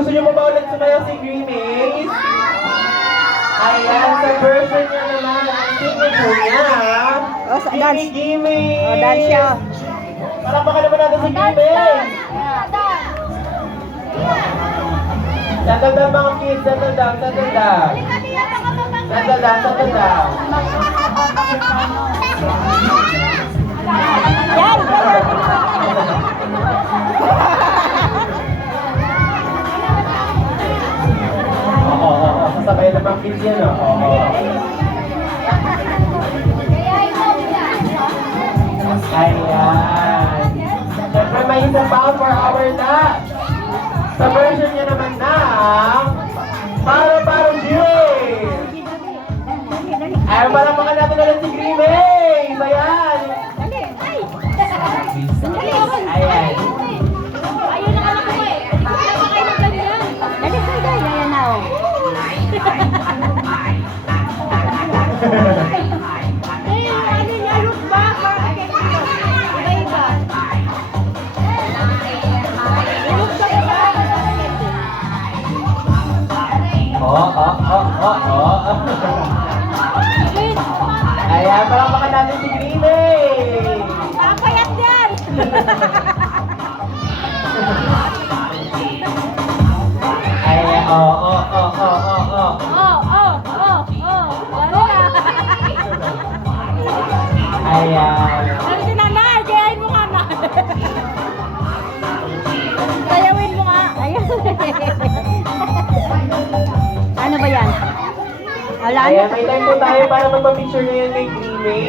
gusto niyo pa ba ulit sumayaw si Grimace? Ayan, sa version niya naman, ang signature niya. Oh, sa dance. Gimme! Oh, dance siya. Palakpakan naman natin si Grimace! Settle down mga kids, settle down, settle down. Settle down, settle down. Yan! Oo, sasabay na mga kids yan, oo. Ayan. Siyempre may isa pa for our lunch. Sa version niya naman na Paro Jewel. Ay, malapakan natin ulit si Grimace. Ayan. Ayan. Ayun ang anak ko eh. Wala pa kayo ng ganyan. Dali, dali. Yan na, oh. Eh, ano niya, look back. Iba-iba. Look back ba? Ayan, malapakan natin si Grimace. Napayat yan. Ayan, oo. Lalo na. Ayan. Ano si nanay? Gayahin mo nga na. Sayawin mo nga. Ayun. Ano ba yan? Wala Ayan, na. may time po tayo para magpa-picture ngayon kay Grimace.